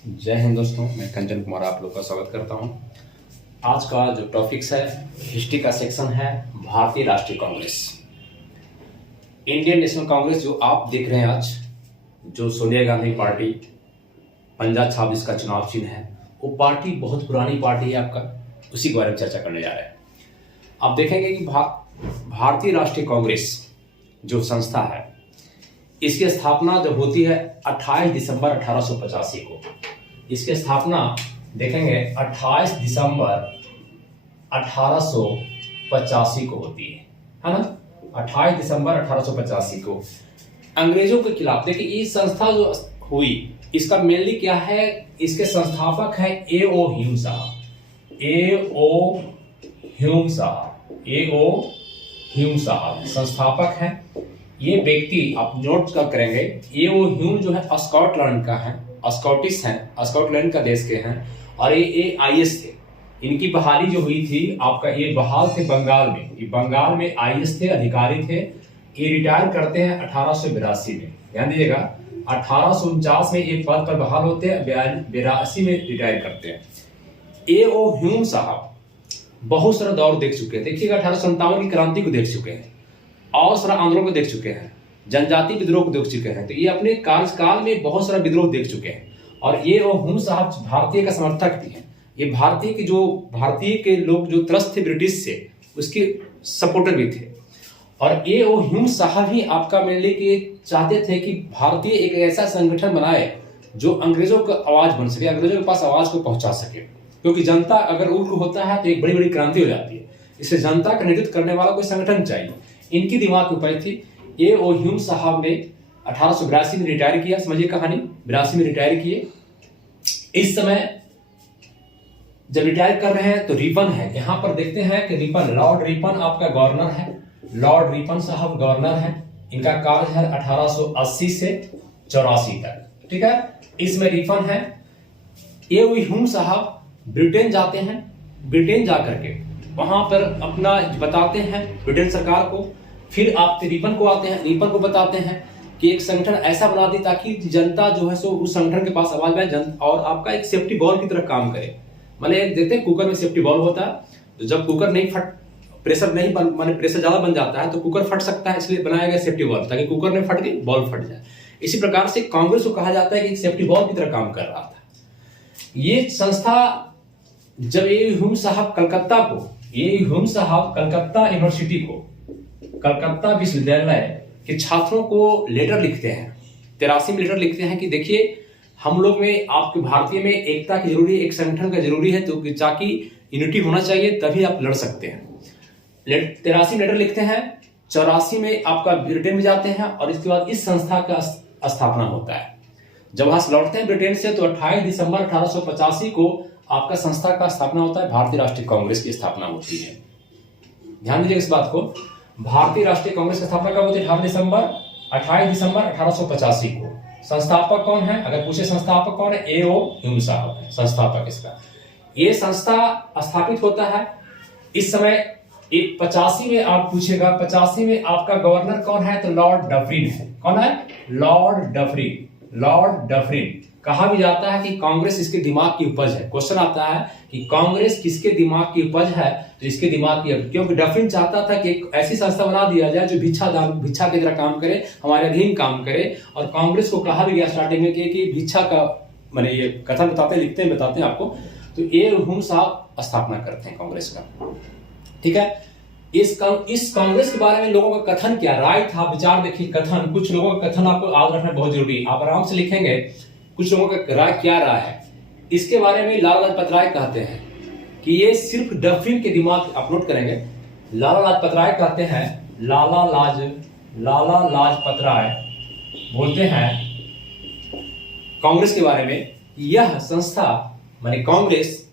जय हिंद दोस्तों, मैं कंचन कुमार आप लोग का स्वागत करता हूं। आज का जो टॉपिक्स है हिस्ट्री का सेक्शन है भारतीय राष्ट्रीय कांग्रेस, इंडियन नेशनल कांग्रेस। जो आप देख रहे हैं आज, जो सोनिया गांधी पार्टी पंजाब 26 का चुनाव चिन्ह है, वो पार्टी बहुत पुरानी पार्टी है आपका, उसी के बारे में चर्चा करने जा रहे हैं। आप देखेंगे कि भारतीय राष्ट्रीय कांग्रेस जो संस्था है, इसकी स्थापना जब होती है 28 दिसंबर 1885 को। इसकी स्थापना देखेंगे 28 दिसंबर 1885 को होती है ना। 28 दिसंबर 1885 को अंग्रेजों के खिलाफ। देखिए ये संस्था जो हुई, इसका मेनली क्या है, इसके संस्थापक है A.O. ह्यूम साहब। A.O. ह्यूम साहब संस्थापक हैं। ये व्यक्ति आप नोट कर करेंगे, A.O. ह्यूम जो है स्कॉटलैंड का है, स्कॉटिश हैं, स्कॉटलैंड का देश के हैं, और ये IS थे। इनकी बहाली जो हुई थी आपका, ये बहाल थे बंगाल में। ये बंगाल में IS थे, अधिकारी थे। ये रिटायर करते हैं 1882 में। ध्यान दीजिएगा, 1849 में ये पद पर बहाल होते हैं, 82 में रिटायर करते हैं। A.O. ह्यूम साहब बहुत सारा दौर देख चुके हैं। देखिएगा 1857 की क्रांति को देख चुके हैं, और सारा आंदोलन को देख चुके हैं, जनजाति विद्रोह को देख चुके हैं। तो ये अपने कार्यकाल में बहुत सारा विद्रोह देख चुके हैं। और ये ह्यूम साहब भारतीय का समर्थक भी हैं। ये भारतीय के लोग जो त्रस्त थे ब्रिटिश से, उसके सपोर्टर भी थे। और A.O. ह्यूम साहब ही आपका मेनली कि चाहते थे कि भारतीय एक ऐसा संगठन बनाए जो अंग्रेजों का आवाज बन सके, अंग्रेजों के पास आवाज को पहुंचा सके। क्योंकि जनता अगर उग्र होता है तो एक बड़ी बड़ी क्रांति हो जाती है। इसलिए जनता का नेतृत्व करने वाला कोई संगठन चाहिए। इनकी दिमाग की उपज थी। A.O. ह्यूम साहब ने 1882 में रिटायर किया। समझिए कहानी, 82 में रिटायर किए। इस समय जब रिटायर कर रहे हैं तो रिपन है, यहां पर देखते हैं कि रिपन, लॉर्ड रिपन आपका गवर्नर है। लॉर्ड रिपन साहब गवर्नर है। इनका कार्य है 1880 से 84 तक, ठीक है। इसमें रिपन है। A.O. ह्यूम साहब ब्रिटेन जाते हैं। ब्रिटेन जाकर के वहां पर अपना बताते हैं ब्रिटेन सरकार को। फिर आप रिपन को आते हैं, रिपन को बताते हैं कि एक संगठन ऐसा बना दी ताकि जनता जो है सो उस संगठन के पास आवाज आए और आपका एक सेफ्टी बॉल की तरह काम करे। माने देखते हैं कुकर में सेफ्टी बॉल होता है, तो जब कुकर नहीं प्रेशर ज्यादा बन जाता है तो कुकर फट सकता है, इसलिए बनाया गया सेफ्टी बॉल, ताकि कुकर में फट के बॉल फट जाए। इसी प्रकार से कांग्रेस को कहा जाता है कि एक सेफ्टी बॉल की तरह काम कर रहा था। ये संस्था जब A.O. ह्यूम साहब कलकत्ता यूनिवर्सिटी को, कलकत्ता विश्वविद्यालय के छात्रों को लेटर लिखते हैं, 83 में लेटर लिखते हैं कि देखिए हम लोग में, आपके भारतीय में एकता की जरूरी है, एक संगठन का जरूरी है, तो ताकि यूनिटी होना चाहिए, तभी आप लड़ सकते हैं। 83 में लेटर लिखते हैं, 84 में आपका ब्रिटेन में जाते हैं, और इसके बाद इस संस्था का स्थापना होता है। जब वहां से लौटते हैं ब्रिटेन से तो 28 दिसंबर 1885 को आपका संस्था का स्थापना होता है, भारतीय राष्ट्रीय कांग्रेस की स्थापना होती है। ध्यान दीजिए इस बात को, भारतीय राष्ट्रीय कांग्रेस की स्थापना कब होती है? 28 दिसंबर 1885 को। संस्थापक कौन है? अगर पूछे संस्थापक कौन है? A.O. ह्यूम साहब है संस्थापक इसका। ये संस्था स्थापित होता है इस समय 85 में। आप पूछेगा 85 में आपका गवर्नर कौन है? तो लॉर्ड डफरिन है। कौन है? Lord Dufferin. कहा भी जाता है कि कांग्रेस इसके दिमाग की उपज है। क्वेश्चन आता है कि कांग्रेस किसके दिमाग की उपज है? तो इसके दिमाग की, क्योंकि डफरिन चाहता था कि एक ऐसी संस्था बना दिया जाए जो भिक्षा की तरह काम करे, हमारे अधीन काम करे। और कांग्रेस को कहा भी गया स्टार्टिंग में कि भिक्षा का, मैंने ये कथन बताते हैं आपको। तो A.O. ह्यूम साहब स्थापना करते हैं कांग्रेस का, ठीक है। इस कांग्रेस के बारे में लोगों का कथन क्या, राय था, विचार देखिए। कथन, कुछ लोगों का कथन आपको याद रखना बहुत जरूरी है, आप आराम से लिखेंगे। कुछ लोगों का राय है इसके बारे में। लाला लाजपत राय कहते हैं कि ये सिर्फ डफरिन के दिमाग, आप नोट करेंगे। लाला लाजपत राय कहते हैं, लाला लाजपत राय बोलते हैं कांग्रेस के बारे में, यह संस्था माने कांग्रेस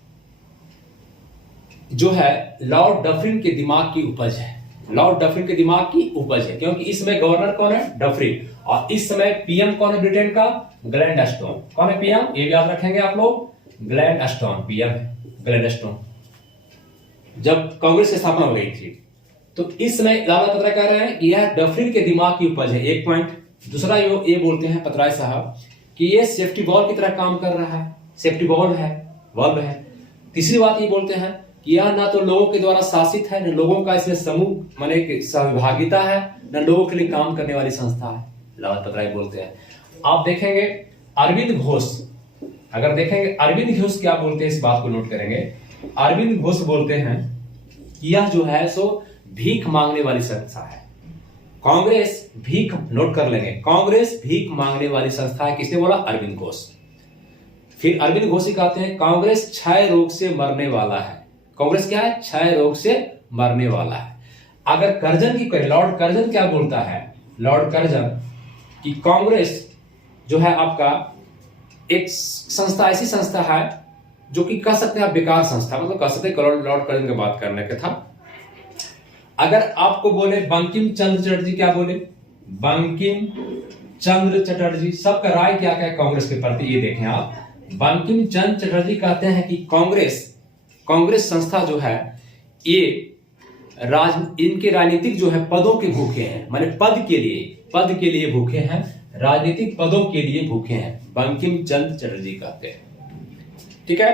जो है लॉर्ड डफरिन के दिमाग की उपज है। लॉर्ड डफरिन के दिमाग की उपज है, क्योंकि इस समय गवर्नर कौन है? डफरिन। और इस समय पीएम कौन है ब्रिटेन का? ग्लैडस्टोन। कौन है पीएम? ये भी याद रखेंगे आप लोग, ग्लैडस्टोन पीएम है, ग्लैडस्टोन। जब कांग्रेस की स्थापना हो गई थी तो इस समय लाला पत्रा कह रहे हैं कि यह डफरिन के दिमाग की उपज है, एक पॉइंट। दूसरा ये बोलते हैं पतराय साहब कि ये सेफ्टी बॉल की तरह काम कर रहा है। सेफ्टी वॉल्व है। तीसरी बात ये बोलते हैं कि यह ना तो लोगों के द्वारा शासित है, न लोगों का इसमें समूह माने सहभागिता है, न लोगों के लिए काम करने वाली संस्था है। लावत पतराई बोलते हैं। आप देखेंगे अरविंद घोष, अगर देखेंगे अरविंद घोष क्या बोलते हैं, इस बात को नोट करेंगे। अरविंद घोष बोलते हैं कि यह जो है सो भीख मांगने वाली संस्था है। कांग्रेस भीख, नोट कर लेंगे, कांग्रेस भीख मांगने वाली संस्था है। किसने बोला? अरविंद घोष। फिर अरविंद घोष ही कहते हैं कांग्रेस क्षय रोग से मरने वाला है। कांग्रेस क्या है? क्षय रोग से मरने वाला है। अगर कर्जन की करें, लॉर्ड कर्जन क्या बोलता है? लॉर्ड कर्जन कि कांग्रेस जो है आपका एक संस्था, ऐसी संस्था है जो कि कह सकते हैं बेकार संस्था, मतलब कह सकते हैं लॉर्ड कर्जन की बात करने का था। अगर आपको बोले बंकिम चंद्र चटर्जी क्या बोले? बंकिम चंद्र चटर्जी, सबका राय क्या है कांग्रेस के प्रति, ये देखें आप। बंकिम चंद्र चटर्जी कहते हैं कि कांग्रेस संस्था जो है ये इनके राजनीतिक जो है पदों के भूखे हैं, माने पद के लिए भूखे हैं, राजनीतिक पदों के लिए भूखे हैं, बंकिम चंद्र चटर्जी कहते हैं। ठीक है,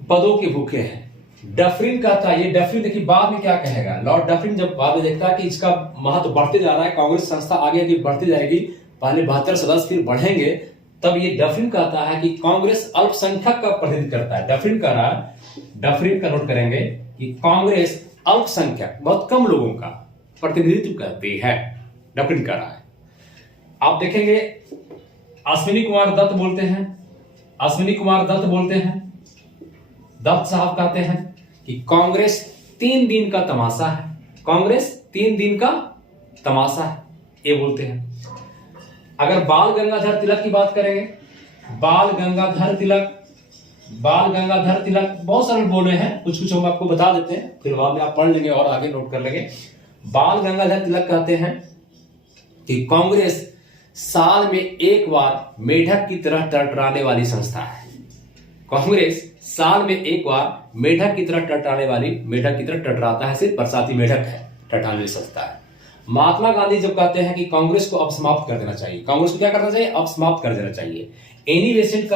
पदों के भूखे हैं। डफरिन कहता है, ये डफरिन देखिए बाद में क्या कहेगा, लॉर्ड डफरिन जब बाद में देखता है कि इसका महत्व बढ़ते जा रहा है, कांग्रेस संस्था आगे बढ़ती जाएगी, पहले 72 सदस्य फिर बढ़ेंगे, तब ये डफरिन कहता है कि कांग्रेस अल्पसंख्यक का प्रतिनिधित्व करता है। डफरिन का नोट करेंगे कि कांग्रेस अल्पसंख्यक, बहुत कम लोगों का प्रतिनिधित्व करती है, डफरिन कह रहा है। आप देखेंगे अश्विनी कुमार दत्त बोलते हैं, दत्त साहब कहते हैं कि कांग्रेस 3 दिन का तमाशा है, कांग्रेस 3 दिन का तमाशा है, ये बोलते हैं। अगर बाल गंगाधर तिलक की बात करेंगे, बाल गंगाधर तिलक बहुत सारे बोले हैं, कुछ हम आपको बता देते हैं, फिर बाद में आप पढ़ लेंगे और आगे नोट कर लेंगे। बाल गंगाधर तिलक कहते हैं कि कांग्रेस साल में एक बार मेढक की तरह टरटराने वाली संस्था है। कांग्रेस साल में एक बार मेढक की तरह टरटराता है, सिर्फ बरसाती मेढक है, टरटाने वाली संस्था है। महात्मा गांधी जब कहते हैं कि कांग्रेस को अब समाप्त कर देना चाहिए, कांग्रेस को क्या करना चाहिए? अब समाप्त कर देना चाहिए। एनी बेसेंट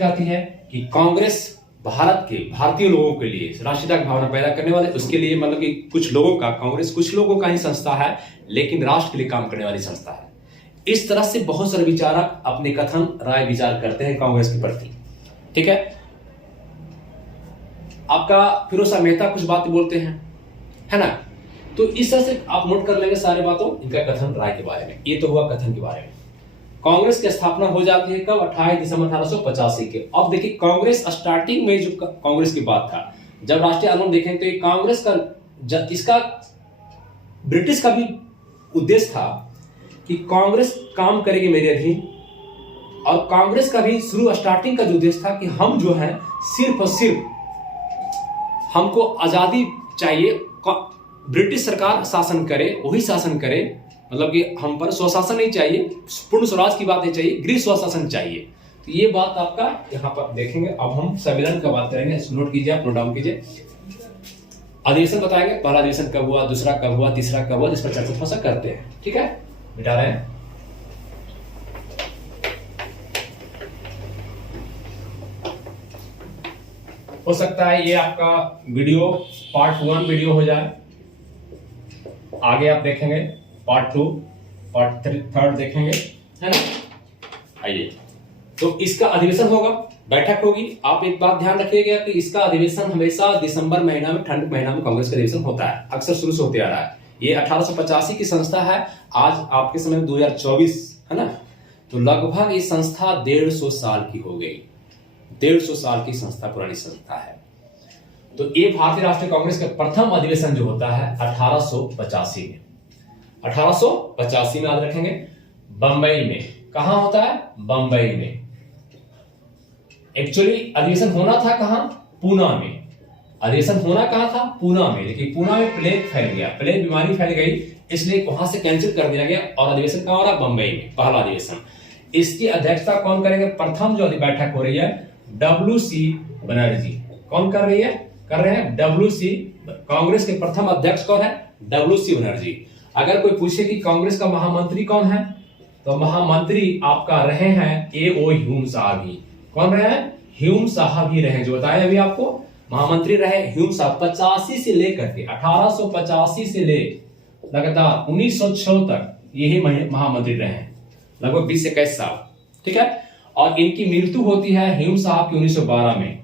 कहती है कि कांग्रेस भारतीय लोगों के लिए राष्ट्रीयता की भावना पैदा करने वाले, उसके लिए मतलब कि कांग्रेस कुछ लोगों का ही संस्था है, लेकिन राष्ट्र के लिए काम करने वाली संस्था है। इस तरह से बहुत सारे विचारक अपने कथन राय विचार करते हैं कांग्रेस के प्रति। ठीक है, आपका फिरोज मेहता कुछ बातें बोलते हैं, है ना? तो इस तरह से आप नोट कर लेंगे सारे बातों, इनका कथन राय के बारे में। ये तो हुआ कथन के बारे में। कांग्रेस की स्थापना हो जाती है कब? 28 दिसंबर 1885 के। अब देखिए कांग्रेस स्टार्टिंग में जो कांग्रेस की बात था, जब राष्ट्रीय आंदोलन देखें तो ये कांग्रेस का इसका ब्रिटिश का भी उद्देश्य था कि कांग्रेस काम करेगी मेरे अधीन, और कांग्रेस का भी शुरू स्टार्टिंग का जो उद्देश्य था कि हम जो है सिर्फ और सिर्फ हमको आजादी चाहिए, ब्रिटिश सरकार शासन करे, वही शासन करे, मतलब कि हम पर स्वशासन नहीं चाहिए, पूर्ण स्वराज की बात नहीं चाहिए, गृह स्वशासन चाहिए। तो ये बात आपका यहाँ पर देखेंगे। अब हम संविधान का बात करेंगे, नोट कीजिए, आप नोट डाउन कीजिए। अधिवेशन बताएंगे, पहला अधिवेशन कब हुआ, दूसरा कब हुआ, तीसरा कब हुआ, जिस पर चर्चा थोड़ा सा करते हैं। ठीक है, मिटा रहे हैं। हो सकता है ये आपका वीडियो पार्ट 1 वीडियो हो जाए, आगे आप देखेंगे पार्ट 2, पार्ट 3 देखेंगे, है ना? आइए, तो इसका अधिवेशन होगा, बैठक होगी। आप एक बात ध्यान रखिएगा कि इसका अधिवेशन हमेशा दिसंबर महीना में, ठंड महीना में कांग्रेस का अधिवेशन होता है, अक्सर शुरू से होते आ रहा है। ये 1885 की संस्था है, आज आपके समय में 2024, है ना? तो लगभग ये संस्था 150 साल की हो गई, 150 साल की संस्था, पुरानी संस्था है। तो ये भारतीय राष्ट्रीय कांग्रेस का प्रथम अधिवेशन जो होता है 1885 में, 1885 में याद रखेंगे, बंबई में। कहां होता है? बंबई में। एक्चुअली अधिवेशन होना था कहां? पूना में। अधिवेशन होना कहां था? पूना में, लेकिन पूना में प्लेग फैल गया, प्लेग बीमारी फैल गई, इसलिए वहां से कैंसिल कर दिया गया और अधिवेशन कहां हो रहा? बंबई में, पहला अधिवेशन। इसकी अध्यक्षता कौन करेंगे? प्रथम जो बैठक हो रही है WC बनर्जी। कौन कर रही है? कर रहे हैं WC। कांग्रेस के प्रथम अध्यक्ष कौन है? WC बनर्जी। अगर कोई पूछे कि कांग्रेस का महामंत्री कौन है, तो महामंत्री आपका रहे हैं ए.ओ. ह्यूम साहब ही। कौन रहे हैं? ह्यूम साहब ही रहे, जो बताया अभी आपको, महामंत्री रहे ह्यूम साहब। 85 से लेकर के 1885 से ले लगातार 1906 तक यही महामंत्री रहे हैं, लगभग 20 से 21 साल। ठीक है, और इनकी मृत्यु होती है ह्यूम साहब की 1912 में।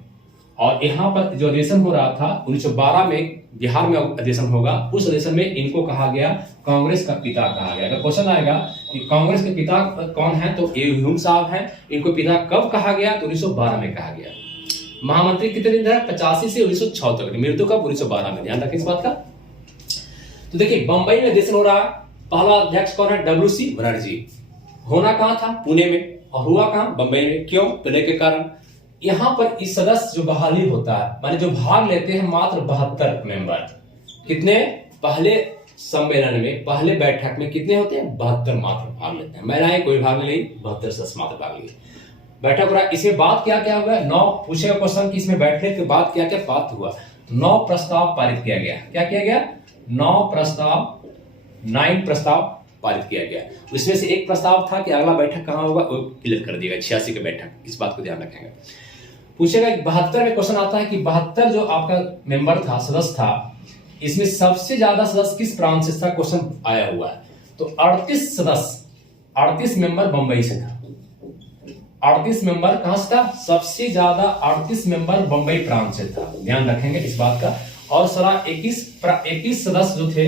और यहाँ पर जो अधिवेशन हो रहा था 1912 में, बिहार में अधिवेशन होगा, उस अधिवेशन में इनको कहा गया कांग्रेस का पिता कहा गया। अगर क्वेश्चन आएगा कि कांग्रेस के पिता कौन है, तो ए ह्यूम साहब हैं। इनको पिता कब कहा गया, तो 1912 में कहा गया। महामंत्री कितने दिन रहे? 85 से 1906 तक। मृत्यु कब? 1912 में। ध्यान रखें इस बात का। तो देखिए, बंबई में अधिवेशन हो रहा, पहला अध्यक्ष कौन है? डब्ल्यू.सी. बनर्जी। होना कहां था? पुणे में। और हुआ कहां? बंबई में। क्यों? प्ले के कारण। यहां पर इस सदस्य जो बहाली होता है, माने जो भाग लेते हैं, मात्र 72 मेंबर। कितने? पहले सम्मेलन में, पहले बैठक में कितने होते हैं? 72 मात्र भाग लेते हैं। महिलाएं कोई भाग नहीं, 72 सदस्य मात्र भाग लिए। बैठक हो रहा, इसमें बात क्या क्या हुआ? 9 पूछेगा क्वेश्चन कि इसमें बैठने के बाद क्या क्या बात हुआ। तो 9 प्रस्ताव पारित किया गया। क्या किया गया? 9 प्रस्ताव पारित किया गया। इसमें से एक प्रस्ताव था कि अगला बैठक कहां होगा, वो क्लियर कर दिया। 86 की बैठक, इस बात को ध्यान रखेंगे। पूछेगा 72 में क्वेश्चन आता है कि 72 जो आपका मेंबर था, सदस्य था, इसमें सबसे ज्यादा सदस्य किस प्रांत से था? क्वेश्चन आया हुआ है। तो 38 सदस्य, 38 मेंबर बंबई से था। 38 मेंबर कहां से था? सबसे ज्यादा 38 मेंबर बंबई प्रांत से था। ध्यान रखेंगे इस बात का। और सारा 21 सदस्य जो थे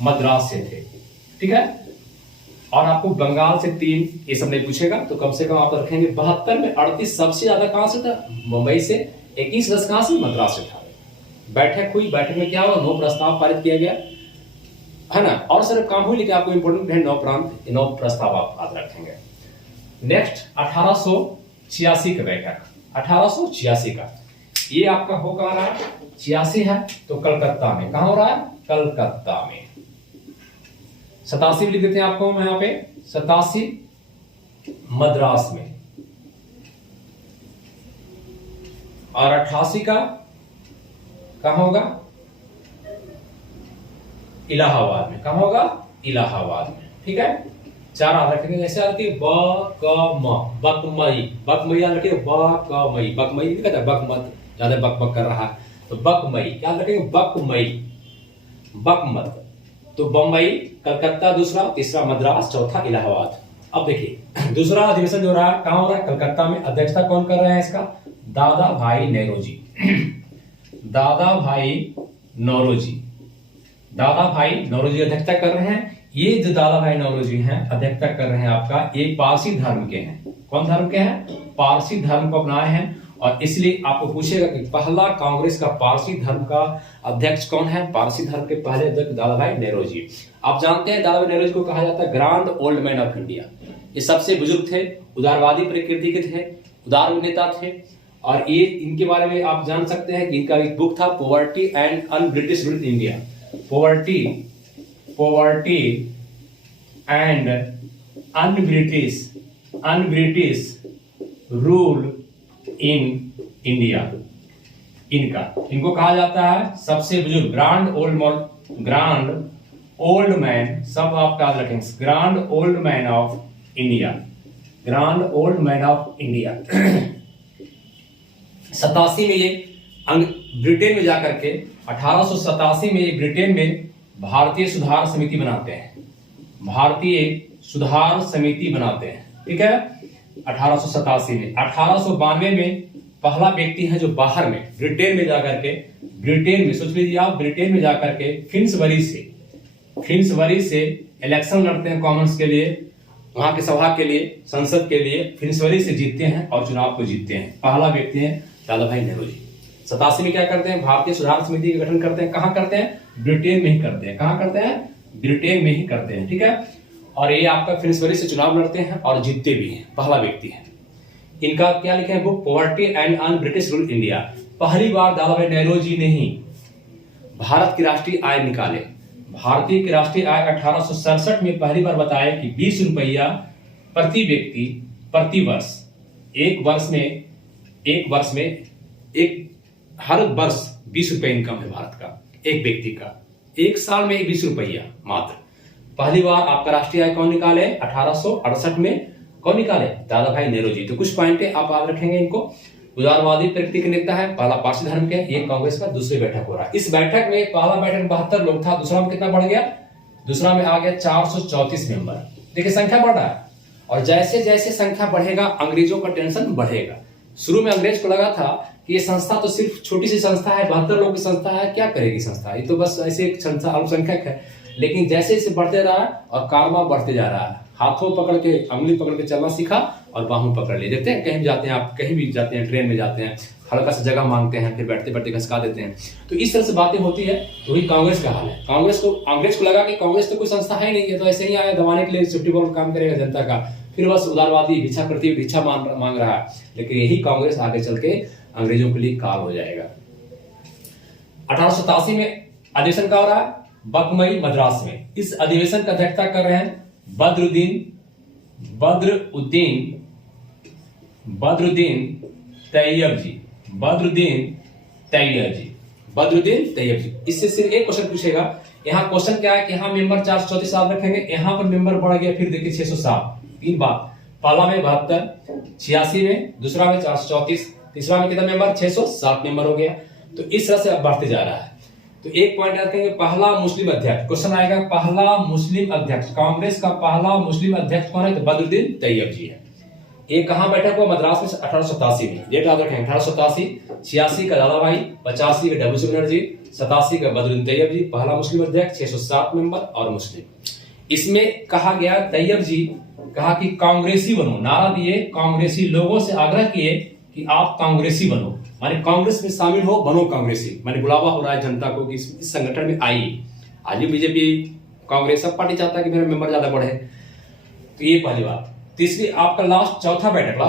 मद्रास से थे। ठीक है, और आपको बंगाल से 3, ये सब नहीं पूछेगा, तो कम से कम आप रखेंगे 72 में 38 सबसे ज्यादा कहां से था? मुंबई से। 21 सदस्य कहां से? मद्रास से था। बैठक हुई, बैठक में क्या हुआ? 9 प्रस्ताव पारित किया गया, है ना। और सिर्फ काम हुई, लेकिन आपको इंपोर्टेंट है 9 प्रस्ताव आप याद रखेंगे। नेक्स्ट 1886 का बैठक, 1886 का, ये आपका हो कहां रहा है? 86 है तो कलकत्ता में। कहां हो रहा है? कलकत्ता में। 87 लिख देते हैं आपको मैं यहाँ पे, 87 मद्रास में। और 88 का कहां होगा? इलाहाबाद में। कहां होगा? इलाहाबाद में। ठीक है, 4 याद रखेंगे। जैसे आती है बकमई, बकमई याद रखिए, बकमई, बकमई नहीं कहता बकमत, ज्यादा बक कर रहा है, तो बकमई क्या रखेंगे? बकमई, बकमत। तो बंबई, कलकत्ता दूसरा, तीसरा मद्रास, चौथा इलाहाबाद। अब देखिए, दूसरा अधिवेशन जो रहा कहां हो रहा है? कलकत्ता में। अध्यक्षता कौन कर रहे हैं इसका? दादा भाई नौरोजी। दादा भाई नौरोजी, दादा भाई नौरोजी अध्यक्षता कर रहे हैं। ये जो दादा भाई नौरोजी हैं, अध्यक्षता कर रहे हैं आपका, ये पारसी धर्म के हैं। कौन धर्म के हैं? पारसी धर्म को अपनाए हैं। और इसलिए आपको पूछेगा कि पहला कांग्रेस का पारसी धर्म का अध्यक्ष कौन है? पारसी धर्म के पहले अध्यक्ष दादा भाई नौरोजी। आप जानते हैं दादा भाई नौरोजी को कहा जाता है grand old man of India. ये सबसे बुजुर्ग थे, उदारवादी प्रकृति के थे, उदार नेता थे। और ये इनके बारे में आप जान सकते हैं कि इनका एक बुक था, poverty and un British rule India. Poverty and un British rule in India. इनको कहा जाता है सबसे बुजुर्ग, ग्रांड ओल्ड मैन, सब आप याद रखेंगे, grand old man of India, grand old man of India. 87 में ये ब्रिटेन में जाकर के, 1887 में ये ब्रिटेन में भारतीय सुधार समिति बनाते हैं। भारतीय सुधार समिति बनाते हैं। ठीक है, 1887 में। 1892 में पहला व्यक्ति है जो बाहर में, ब्रिटेन में जाकर के, ब्रिटेन में, सोच लीजिए आप, ब्रिटेन में जाकर के फिन्सबरी से इलेक्शन लड़ते हैं कॉमन्स के लिए, वहां की सभा के लिए, संसद के लिए। फिन्सबरी से जीतते हैं और चुनाव को जीतते हैं। पहला व्यक्ति है दादा भाई नौरोजी। 87 में क्या करते हैं? भारतीय सुधार समिति का गठन करते हैं। कहां करते हैं? ब्रिटेन में ही करते हैं। कहां करते हैं? ब्रिटेन में ही करते हैं। ठीक है, और ये आपका फिन्सबरी से चुनाव लड़ते हैं और जीतते भी हैं। पहला व्यक्ति है। इनका क्या लिखे हैं book? Poverty and un British rule India. पहली बार दादा भाई नौरोजी ने ही भारत की राष्ट्रीय आय निकाले। भारतीय की राष्ट्रीय आय 1867 में पहली बार बताया कि 20 रुपया प्रति व्यक्ति प्रति वर्ष। हर वर्ष 20 रुपये इनकम है भारत का, एक व्यक्ति का। एक साल में 20 रुपया मात्र। पहली बार आपका राष्ट्रीय आय कौन निकाले? 1868 में कौन निकाले? दादा भाई नेहरू जी। तो कुछ पॉइंट आप याद रखेंगे इनको। उदारवादी प्रकृति के नेता है, पहला पारसी धर्म के, ये कांग्रेस का दूसरी बैठक हो रहा है। इस बैठक में पहला बैठक 72 लोग था, दूसरा में कितना बढ़ गया? दूसरा में आ गया 434 मेंबर। देखिए संख्या बढ़ रहा है, और जैसे जैसे संख्या बढ़ेगा अंग्रेजों का टेंशन बढ़ेगा। शुरू में अंग्रेज को लगा था कि ये संस्था तो सिर्फ छोटी सी संस्था है, 72 लोगों की संस्था है, क्या करेगी संस्था, ये तो बस ऐसे एक संस्था अल्पसंख्यक है। लेकिन जैसे जैसे बढ़ते रहा और कारवा बढ़ते जा रहा है, हाथों पकड़ के, अंगुली पकड़ के चलना सीखा और बाहों पकड़ लिए। देखते हैं कहीं भी जाते हैं आप, कहीं भी जाते हैं, ट्रेन में जाते हैं, हल्का सा जगह मांगते हैं, फिर बैठते बैठते घसका देते हैं। तो इस तरह से बातें होती है। तो वही कांग्रेस का हाल है। अंग्रेज को लगा कि कांग्रेस तो कोई संस्था है नहीं है, तो ऐसे ही आया दबाने के लिए, सेफ्टी बॉल काम करेगा जनता का, फिर बस उदारवादी भिक्षा मांग रहा है। लेकिन यही कांग्रेस आगे चल के अंग्रेजों के लिए काल हो जाएगा। 1887 में अधिवेशन का हो रहा है बकमई मद्रास में। इस अधिवेशन का अध्यक्षता कर रहे हैं बदरुद्दीन तैयब जी। इससे सिर्फ एक क्वेश्चन पूछेगा। यहाँ क्वेश्चन क्या है कि यहाँ मेंबर 434 याद रखेंगे, यहाँ पर मेंबर बढ़ गया, फिर देखिए 607। तीन बात, पहला में 72, 86 में, दूसरा में 434, तीसरा में कितना मेंबर? 607 मेंबर हो गया। तो इस तरह से अब बढ़ते जा रहा है। तो एक पॉइंट रखेंगे, पहला मुस्लिम अध्यक्ष, क्वेश्चन आएगा पहला मुस्लिम अध्यक्ष, कांग्रेस का पहला मुस्लिम अध्यक्ष कौन है? तो बदरुद्दीन तैयब जी है। ये कहां बैठक हुआ? मद्रास में 1887 में। डेट याद रखेंगे 1887। 86 का दादा भाई, 85 का डब्ल्यू बनर्जी, 87 का बदरुद्दीन तैयब जी, पहला मुस्लिम अध्यक्ष, 607 मेंबर और मुस्लिम। इसमें कहा गया, तैयब जी कहा कि कांग्रेसी बनो, नारा दिए, कांग्रेसी लोगों से आग्रह किए कि आप कांग्रेसी बनो, माने कांग्रेस में शामिल हो, बनो कांग्रेसी। माने बुलावा हो रहा है जनता को कि इस संगठन में आइए। आज भी बीजेपी, कांग्रेस, सब पार्टी चाहता है कि मेरा मेंबर ज्यादा बढ़े। तो ये पहली बात। तीसरी आपका चौथा बैठक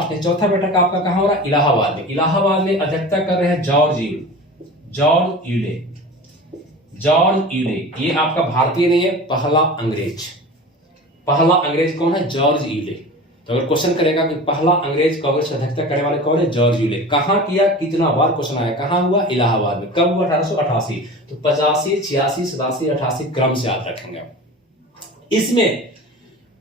आपका कहां हो रहा है? इलाहाबाद में। इलाहाबाद में अध्यक्षता कर रहे हैं जॉर्ज यूले। ये आपका भारतीय नहीं है, पहला अंग्रेज कौन है? George Yule. तो अगर क्वेश्चन करेगा कि पहला अंग्रेज कांग्रेस की अध्यक्षता करने वाले कौन है? George Yule. कहां किया, कितना बार क्वेश्चन आया, कहां हुआ? इलाहाबाद में। कब हुआ? 1888। तो 85, 86, 87, 88 क्रम से याद रखेंगे।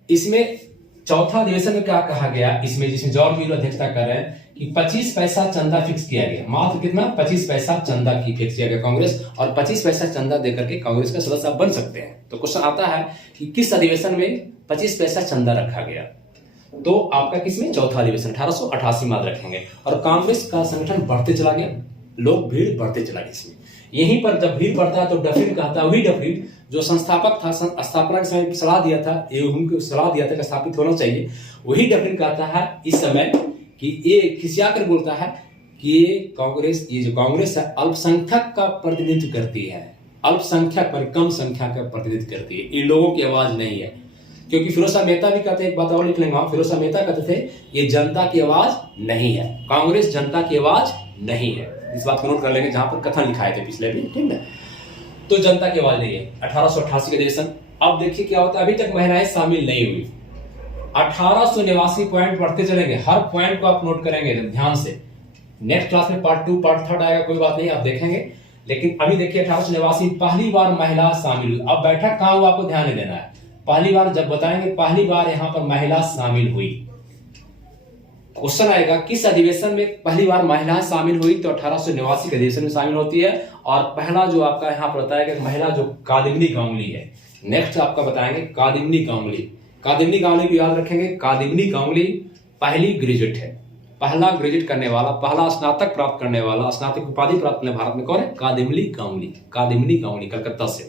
इसमें चौथा अधिवेशन में क्या कहा गया? इसमें जिसमें जॉर्ज यूले अध्यक्षता कर रहे हैं कि 25 पैसा चंदा फिक्स किया गया। मात्र कितना? 25 पैसा चंदा की फिक्स किया गया कांग्रेस, और 25 पैसा चंदा देकर के कांग्रेस का सदस्य आप बन सकते हैं। तो क्वेश्चन आता है कि किस अधिवेशन में 25 पैसा चंदा रखा गया? तो आपका किसमें? चौथा अधिवेशन 1888 में याद रखेंगे। और कांग्रेस का संगठन बढ़ते चला गया, लोग भीड़ बढ़ते चला गया इसमें। यहीं पर जब भीड़ बढ़ता है तो डफरिन कहता है, वही डफरिन जो संस्थापक था, स्थापना के समय सलाह दिया था कि स्थापित होना चाहिए, वही डफरिन कहता है इस समय कि ये खिसिया कर बोलता है कि ये जो कांग्रेस है अल्पसंख्यक का प्रतिनिधित्व करती है, अल्पसंख्यक पर कम संख्या का प्रतिनिधित्व करती है, इन लोगों की आवाज नहीं है। क्योंकि फिरोज शाह मेहता भी कहते हैं, एक बात और लिख लेंगे, फिरोज शाह मेहता कहते थे ये जनता की आवाज नहीं है, कांग्रेस जनता की आवाज नहीं है। इस बात को नोट कर लेंगे, जहां पर कथन लिखाए थे पिछले भी, ठीक है। तो जनता की आवाज नहीं है। 1888 का अधिवेशन। अब देखिए क्या होता है, अभी तक महिलाएं शामिल नहीं हुई। 1889 पॉइंट पढ़ते चलेंगे, हर पॉइंट को आप नोट करेंगे ध्यान से। नेक्स्ट क्लास में पार्ट 2 पार्ट 3 आएगा, कोई बात नहीं, आप देखेंगे। लेकिन अभी देखिए 1889 पहली बार महिला शामिल हुई। अब बैठक कहां हुआ आपको ध्यान देना है। पहली बार जब बताएंगे, पहली बार यहां पर महिला शामिल हुई। क्वेश्चन आएगा किस अधिवेशन में पहली बार महिला शामिल हुई? तो 1889 के अधिवेशन में शामिल होती है। और पहला जो आपका यहाँ पर बताया गया महिला जो कादिमनी गांगुली है, नेक्स्ट आपका बताएंगे कादिमनी गांगुली को याद रखेंगे। कादिमनी गांगुली पहली ग्रेजुएट है, पहला ग्रेजुएट करने वाला, पहला स्नातक प्राप्त करने वाला, स्नातक उपाधि प्राप्त करने भारत में कौन है? कादिमनी गांगुली कलकत्ता से,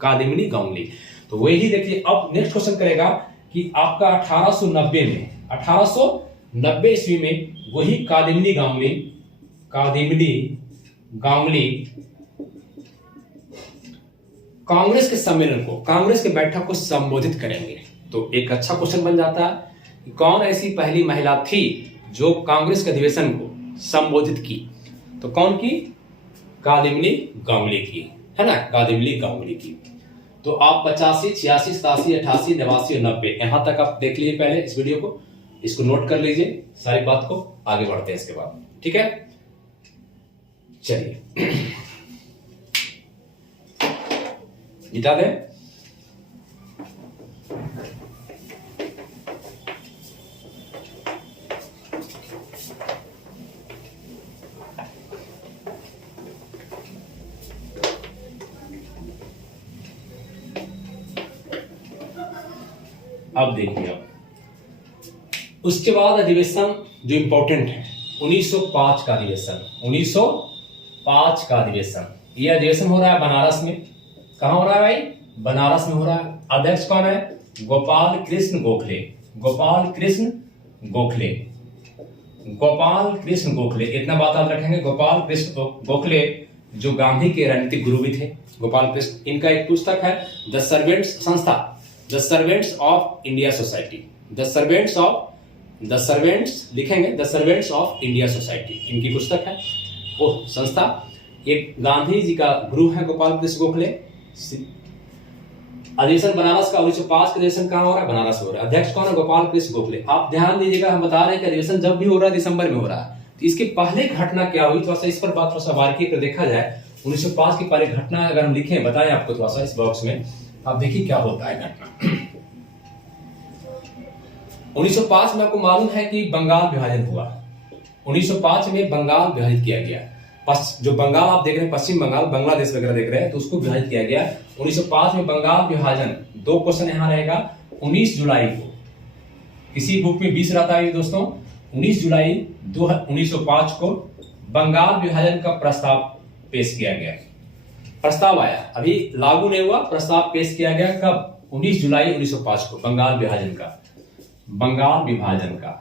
कादिमनी गांगुली। तो वही देखिए। अब नेक्स्ट क्वेश्चन करेगा कि आपका 1890 ईस्वी में वही कादिमनी गांगुली कांग्रेस के सम्मेलन को, कांग्रेस के बैठक को संबोधित करेंगे। तो एक अच्छा क्वेश्चन बन जाता है कि कौन ऐसी पहली महिला थी जो कांग्रेस के अधिवेशन को संबोधित की? तो कौन की? कादिमनी गांगुली की, है ना, कादिमनी गांगुली की। तो आप 85, 86, 87, 88, 89 और 90 यहां तक आप देख लीजिए पहले इस वीडियो को, इसको नोट कर लीजिए सारी बात को, आगे बढ़ते हैं इसके बाद, ठीक है। चलिए मिटा दें। अब देखिए, अब उसके बाद अधिवेशन जो इंपॉर्टेंट है 1905 का अधिवेशन, 1905 का अधिवेशन। ये अधिवेशन हो रहा है बनारस में। कहाँ हो रहा है भाई? बनारस में हो रहा है। अध्यक्ष कौन है? गोपाल कृष्ण गोखले। गोपाल कृष्ण गोखले, गोपाल कृष्ण गोखले, इतना बात आप रखेंगे। गोपाल कृष्ण गोखले जो गांधी के राजनीतिक गुरु भी थे, गोपाल कृष्ण। इनका एक पुस्तक है द सर्वेंट्स संस्था, the Servants of India Society, the Servants लिखेंगे, the Servants of India Society इनकी पुस्तक है। वो संस्था एक गांधी जी का गुरु है गोपाल कृष्ण गोखले। अधिवेशन बनारस का 1905 का अधिवेशन कहाँ हो रहा है? बनारस हो रहा है। अध्यक्ष कौन है? गोपाल कृष्ण गोखले। आप ध्यान दीजिएगा, हम बता रहे हैं कि अधिवेशन जब भी हो रहा है दिसंबर में हो रहा है, तो इसके पहले घटना क्या हुई, थोड़ा सा इस पर बात थोड़ा सा बारीकी कर देखा जाए। 1905 की पहले घटना अगर हम लिखें, बताएं आपको थोड़ा सा इस बॉक्स में, आप देखिए क्या होता है घटना। 1905 में आपको मालूम है कि बंगाल विभाजन हुआ। 1905 में बंगाल विभाजित किया गया। जो बंगाल आप देख रहे हैं, पश्चिम बंगाल, बांग्लादेश वगैरह देख रहे हैं, तो उसको विभाजित किया गया 1905 में। बंगाल विभाजन, दो क्वेश्चन यहां रहेगा। 19 जुलाई को, किसी बुक में 20 रहता है दोस्तों, 19 जुलाई 1905 को बंगाल विभाजन का प्रस्ताव पेश किया गया। प्रस्ताव आया, अभी लागू नहीं हुआ, प्रस्ताव पेश किया गया कब? 19 जुलाई 1905 को, बंगाल विभाजन का। बंगाल विभाजन का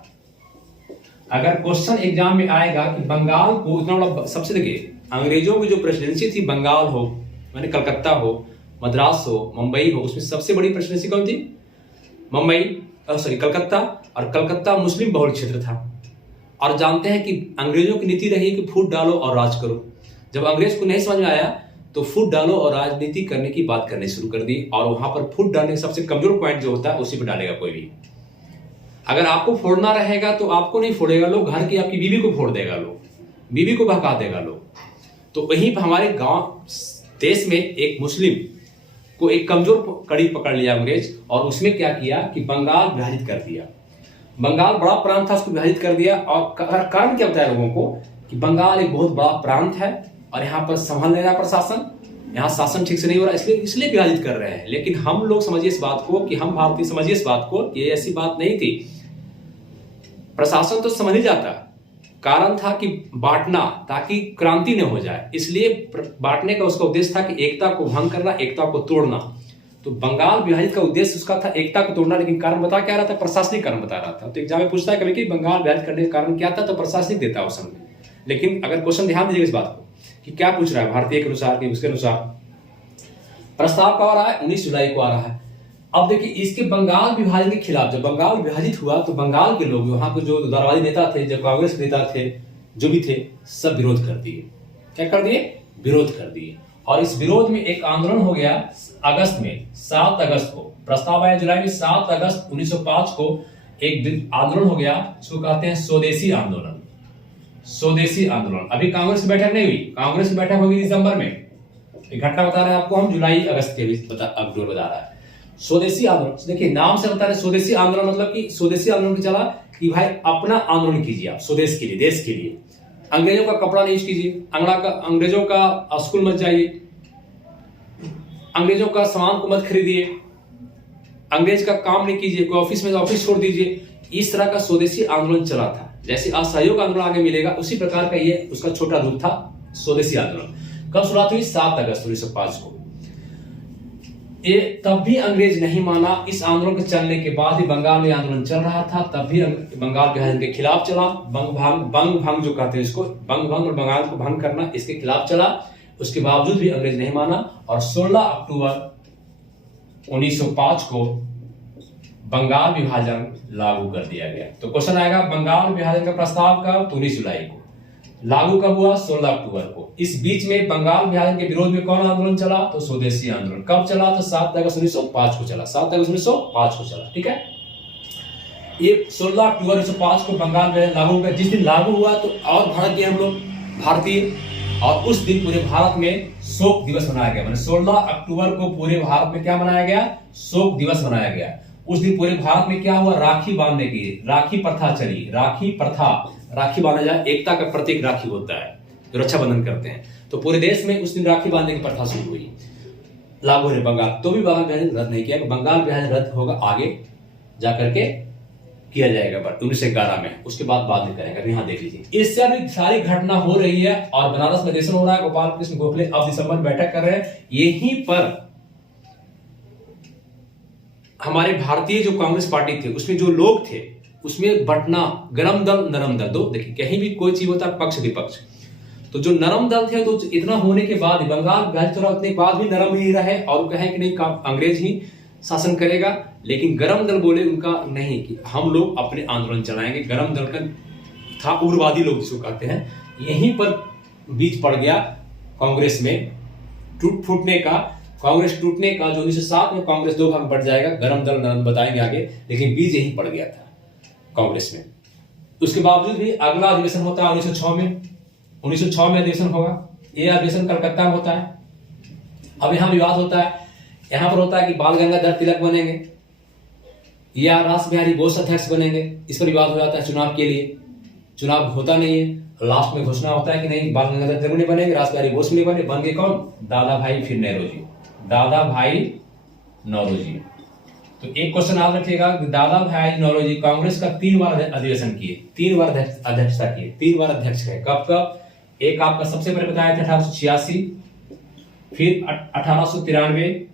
अगर क्वेश्चन एग्जाम में आएगा कि बंगाल को इतना बड़ा, सबसे देखिए अंग्रेजों की जो प्रेसिडेंसी थी, बंगाल हो, माने कलकत्ता हो, मद्रास हो, मुंबई हो, उसमें सबसे बड़ी प्रेसिडेंसी कौन थी? मुंबई, कलकत्ता। और कलकत्ता मुस्लिम बहुल क्षेत्र था। और जानते हैं कि अंग्रेजों की नीति रही कि फूट डालो और राज करो। जब अंग्रेज को नहीं समझ में आया तो फूट डालो और राजनीति करने की बात करनी शुरू कर दी। और वहां पर फूट डालने सबसे कमजोर पॉइंट जो होता है उसी पर डालेगा कोई भी। अगर आपको फोड़ना रहेगा तो आपको नहीं फोड़ेगा लोग, घर की आपकी बीवी को फोड़ देगा लोग, बीवी को भगा देगा लोग। तो वहीं पर हमारे गांव देश में एक मुस्लिम को एक कमजोर कड़ी पकड़ लिया अंग्रेज, और उसमें क्या किया कि बंगाल विभाजित कर दिया। बंगाल बड़ा प्रांत था, उसको विभाजित कर दिया। और कारण क्या बताया लोगों को कि बंगाल एक बहुत बड़ा प्रांत है और यहाँ पर संभाल नहीं रहा प्रशासन, यहाँ शासन ठीक से नहीं हो रहा, इसलिए विभाजित कर रहे हैं। लेकिन हम लोग समझिए इस बात को कि हम भारतीय समझिए इस बात को, ये ऐसी बात नहीं थी। प्रशासन तो समझ ही जाता, कारण था कि बांटना ताकि क्रांति न हो जाए, इसलिए बांटने का उसका उद्देश्य था कि एकता को भंग करना, एकता को तोड़ना। तो बंगाल विभाजित का उद्देश्य उसका था एकता को तोड़ना, लेकिन कारण बता क्या रहा था? प्रशासनिक कारण बता रहा था। तो एग्जाम में पूछता है कभी कि बंगाल विभाजित करने का कारण क्या था, तो प्रशासनिक देता है उस समय। लेकिन अगर क्वेश्चन ध्यान दीजिएगा इस बात को कि क्या पूछ रहा है, भारतीय के अनुसार कि उसके अनुसार प्रस्ताव कब आ रहा है? 19 जुलाई को आ रहा है। अब देखिए इसके बंगाल विभाजन के खिलाफ, जब बंगाल विभाजित हुआ तो बंगाल के लोग, वहां के जो दरबारी नेता थे, जो कांग्रेस के नेता थे, जो भी थे, सब विरोध कर दिए। क्या कर दिए? विरोध कर दिए। और इस विरोध में एक आंदोलन हो गया अगस्त में, 7 अगस्त को। प्रस्ताव आया जुलाई में, 7 अगस्त 1905 को एक आंदोलन हो गया, इसको कहते हैं स्वदेशी आंदोलन। स्वदेशी आंदोलन। अभी कांग्रेस की बैठक नहीं हुई, कांग्रेस की बैठक होगी दिसंबर में। एक घटना बता रहे हैं आपको हम, जुलाई अगस्त के बीच बता रहा है। स्वदेशी आंदोलन, देखिए नाम से बता रहे स्वदेशी आंदोलन, मतलब कि स्वदेशी आंदोलन की चला कि भाई अपना आंदोलन कीजिए आप, स्वदेश के लिए, देश के लिए। अंग्रेजों का कपड़ा नहीं यूज कीजिए, अंग्रेजों का स्कूल मत जाइए, अंग्रेजों का सामान को मत खरीदिए, अंग्रेज का काम नहीं कीजिए, कोई ऑफिस में ऑफिस छोड़ दीजिए। इस तरह का स्वदेशी आंदोलन चला था। जैसे असहयोग आंदोलन आगे मिलेगा, उसी प्रकार का ये उसका छोटा रूप था स्वदेशी आंदोलन। कब शुरुआत हुई? 7 अगस्त 1905 को। ये तब भी अंग्रेज नहीं माना। इस आंदोलन के चलने के बाद ही बंगाल में आंदोलन चल रहा था, तब भी बंगाल विभाजन के खिलाफ चला। बंग भंग जो कहते हैं इसको, बंग भंग और बंगाल को भंग करना, इसके खिलाफ चला। उसके बावजूद भी अंग्रेज नहीं माना और 16 अक्टूबर 1905 को बंगाल विभाजन लागू कर दिया गया। तो क्वेश्चन आएगा बंगाल विभाजन का प्रस्ताव कब? 19 जुलाई को। लागू कब हुआ? 16 अक्टूबर को। इस बीच में बंगाल विभाजन के विरोध में कौन आंदोलन चला? तो स्वदेशी आंदोलन। कब चला? तो 7 अगस्त 1905 को चला। 7 अगस्त 1905 को चला। ठीक है, ये 16 अक्टूबर 1905 को बंगाल विभाजन लागू हुआ। जिस दिन लागू हुआ तो और भारत के हम लोग भारतीय, और उस दिन पूरे भारत में शोक दिवस मनाया गया। 16 अक्टूबर को पूरे भारत में क्या मनाया गया? शोक दिवस मनाया गया। उस दिन पूरे भारत में क्या हुआ? राखी बांधने की राखी प्रथा चली। राखी प्रथा, राखी बांधा जाए, एकता का प्रतीक राखी होता है, जो रक्षाबंधन करते हैं। तो पूरे देश में उस दिन राखी बांधने की प्रथा शुरू हुई, लागू है बंगाल। तो भी बंगाल विभाजन रद्द नहीं किया। बंगाल विभाजन रद्द होगा आगे जाकर के किया जाएगा 1911 में, उसके बाद में करेंगे। अभी यहाँ देख लीजिए, इससे अभी सारी घटना हो रही है और बनारस में अधिवेशन हो रहा है। गोपाल कृष्ण गोखले अब दिसंबर में बैठक कर रहे हैं। यहीं पर हमारे भारतीय जो कांग्रेस पार्टी थी उसमें जो लोग थे उसमें बंटना, गरम दल नरम दल, दो देखिए कहीं भी कोई चीज होता है पक्ष विपक्ष। तो जो नरम दल थे तो इतना होने के बाद बंगाल विभाजित हो रहा उतने बाद भी नरम ही रहे और कहे कि नहीं अंग्रेज ही शासन करेगा। लेकिन गरम दल बोले उनका नहीं कि हम लोग अपने आंदोलन चलाएंगे। गरम दल का था उग्रवादी लोग जिसको कहते हैं। यहीं पर बीच पड़ गया कांग्रेस में फूटने का, कांग्रेस टूटने का। जो 1907 में कांग्रेस दो भाग बढ़ जाएगा, गरम दल नरम बताएंगे आगे, लेकिन बीज यहीं पड़ गया था कांग्रेस में। उसके बावजूद भी अगला अधिवेशन होता है 1906 में। 1906 में अधिवेशन होगा। ये अधिवेशन कलकत्ता में होता है। अब यहाँ विवाद होता है, यहाँ पर होता है कि बाल गंगाधर तिलक बनेंगे या रास बिहारी बोस अध्यक्ष बनेंगे। इस पर विवाद हो जाता है चुनाव के लिए। चुनाव होता नहीं है, लास्ट में घोषणा होता है कि नहीं बाल गंगाधर तिलक नहीं बनेंगे, रास बिहारी बोस नहीं बने। बन गए कौन? दादा भाई फिर नेहरूजी, दादा भाई नौरोजी। तो एक क्वेश्चन याद रखिएगा, दादा भाई नौरोजी कांग्रेस का 3 बार अधिवेशन किए, 3 बार अध्यक्षता किए, 3 बार अध्यक्ष रहे। कब कब? एक आपका सबसे पहले बताया था 1886, फिर 1893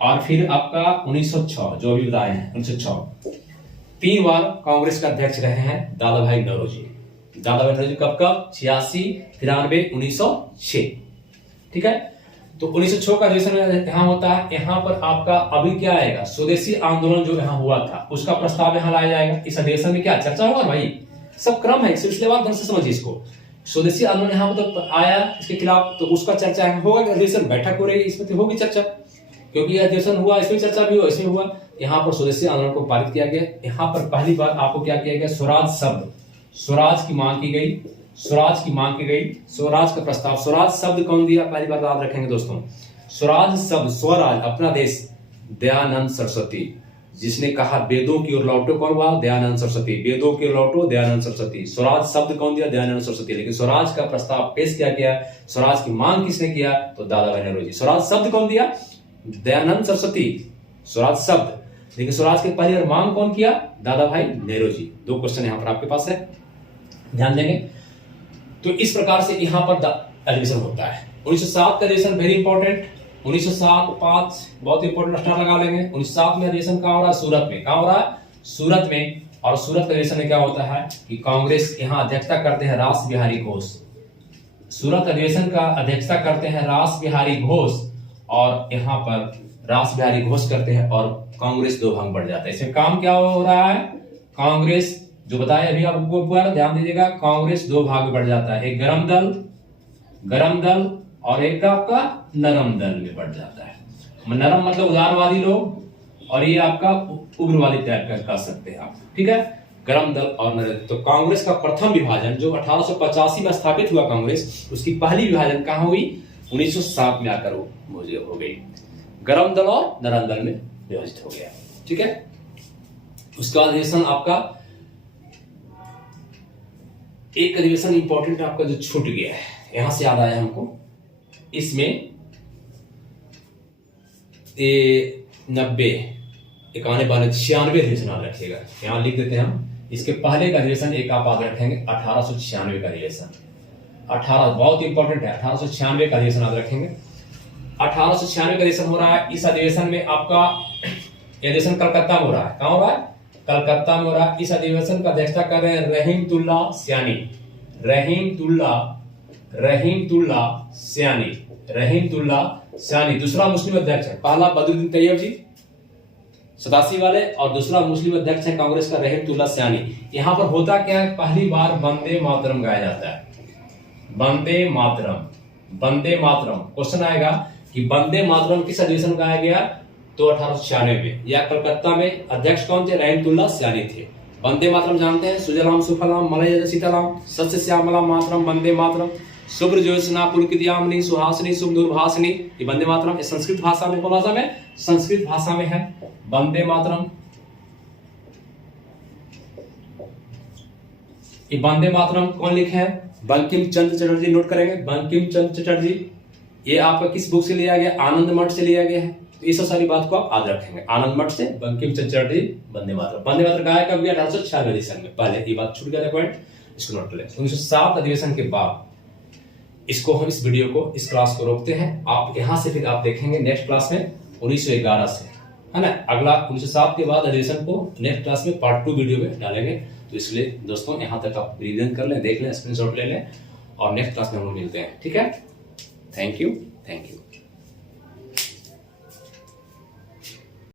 और फिर आपका 1906, जो अभी बताए हैं 1906। 3 बार कांग्रेस का अध्यक्ष रहे हैं दादा भाई नौरोजी। दादा भाई नौरोजी कब कब? 86, 93, 1906। ठीक है। तो 1906 का अधिवेशन यहाँ होता है। यहाँ पर आपका अभी क्या आएगा? स्वदेशी आंदोलन जो यहाँ हुआ था उसका प्रस्ताव यहाँ लाया जाएगा। इस अधिवेशन में क्या चर्चा होगा भाई? सब क्रम है, सिलसिलेवार ढंग से समझिए इसको। स्वदेशी आंदोलन यहाँ मतलब आया इसके खिलाफ, तो उसका चर्चा होगा। अधिवेशन बैठक हो रही है, इसमें तो होगी चर्चा, क्योंकि यह अधिवेशन हुआ, इसमें चर्चा भी हुआ, इसमें हुआ। यहाँ पर स्वदेशी आंदोलन को पारित किया गया। यहाँ पर पहली बार आपको क्या किया गया? स्वराज शब्द, स्वराज की मांग की गई, स्वराज की मांग की गई, स्वराज का प्रस्ताव। स्वराज शब्द कौन दिया? पहली बार याद रखेंगे दोस्तों, स्वराज शब्द, स्वराज अपना देश, दयानंद सरस्वती। जिसने कहा वेदों की ओर लौटो, कौन हुआ? दयानंद सरस्वती। वेदों की ओर लौटो, दयानंद सरस्वती। स्वराज शब्द कौन दिया? दयानंद सरस्वती। लेकिन स्वराज का प्रस्ताव पेश किया गया, स्वराज की मांग किसने किया? तो दादा भाई नौरोजी। स्वराज शब्द कौन दिया? दयानंद सरस्वती। स्वराज शब्द, लेकिन स्वराज की पहली बार मांग कौन किया? दादा भाई नौरोजी। 2 क्वेश्चन यहाँ पर आपके पास है, ध्यान देंगे। तो इस प्रकार से यहाँ पर अधिवेशन होता है। 1907 का अधिवेशन वेरी इंपॉर्टेंट। 1907 5 बहुत इंपॉर्टेंट, स्टार लगा लेंगे। 1907 में अधिवेशन कहाँ हो रहा है? सूरत में। कहाँ हो रहा है? सूरत में। और सूरत के अधिवेशन में क्या होता है कि कांग्रेस यहाँ अध्यक्षता करते हैं रास बिहारी घोष। सूरत अधिवेशन का अध्यक्षता करते हैं रास बिहारी घोष, और यहाँ पर रास बिहारी घोष करते हैं और कांग्रेस 2 भाग बढ़ जाता है। इसमें काम क्या हो रहा है? कांग्रेस जो बताया अभी आपको, ध्यान दीजिएगा, कांग्रेस 2 भाग में बढ़ जाता है। एक गरम दल और एक आपका नरम दल में बढ़ जाता है। नरम मतलब उदारवादी लोग, और ये आपका उग्रवादी टाइप कर सकते हैं आप। ठीक है, गरम दल और नरम। तो कांग्रेस का प्रथम विभाजन जो 1885 में स्थापित हुआ कांग्रेस, उसकी पहली विभाजन कहाँ हुई? 1907 में आकर हो गई। गरम दल और नरम दल में विभाजित हो गया। ठीक है। उसके बाद अधिवेशन आपका एक अधिवेशन इंपॉर्टेंट आपका जो छूट गया है, यहां से याद आया हमको। इसमें 90, 91, 92, 96 अधिवेशन याद रखिएगा, यहां लिख देते हैं हम। इसके पहले का अधिवेशन एक आप याद रखेंगे 1896 का अधिवेशन। 18 बहुत इंपॉर्टेंट है, 1896 का अधिवेशन याद रखेंगे। 1896 का अधिवेशन हो रहा है। इस अधिवेशन में आपका अधिवेशन कलकत्ता में हो रहा है। कहां हो रहा है? कलकत्ता में हो रहा है। इस अधिवेशन का अध्यक्षता कर रहे हैं रहीमतुल्ला सयानी। रहीमतुल्ला सयानी दूसरा मुस्लिम अध्यक्ष है। पहला बदरुद्दीन तैयब जी 87 वाले, और दूसरा मुस्लिम अध्यक्ष है कांग्रेस का रहीमतुल्ला सयानी। यहाँ पर होता क्या है? पहली बार वंदे मातरम गाया जाता है। वंदे मातरम क्वेश्चन आएगा कि वंदे मातरम किस अधिवेशन गाया गया? तो 1896 में। या कलकत्ता में अध्यक्ष कौन थे? रहीमतुल्ला सयानी थे। वंदे मातरम जानते हैं, सुजलाम सुफलाम मलयज शीतलाम सस्य श्यामलाम मातरम वंदे मातरम शुभ्र ज्योत्स्ना पुलकितयामिनी सुहासिनी सुमधुर भासिनी। ये वंदे मातरम ये संस्कृत भाषा में, कौन भाषा में? संस्कृत भाषा में है वंदे मातरम। ये वंदे मातरम कौन लिखे हैं? बंकिम चंद्र चटर्जी। नोट करेंगे, बंकिम चंद्र चटर्जी। ये आपका किस बुक से लिया गया? आनंद मठ से लिया गया है। तो ये सब सारी बात को आप याद रखेंगे। आनंद मठ से बंकिम चंद्र चटर्जी वंदे मातरम। वंदे मातरम कहा कब गया? 1896 एडिशन में। पहले ये बात छूट गया था पॉइंट, इसको नोट कर लें। 1907 अधिवेशन के बाद इसको हम इस वीडियो को, इस क्लास को रोकते हैं। आप यहां से फिर आप देखेंगे नेक्स्ट क्लास में 1911 से, है ना, अगला 1907 के बाद अधिवेशन को नेक्स्ट क्लास में पार्ट 2 वीडियो में डालेंगे। तो इसलिए दोस्तों यहां तक आप रिवीजन कर लें, देख लें, स्क्रीनशॉट ले लें और नेक्स्ट क्लास में हम लोग मिलते हैं। ठीक है, थैंक यू।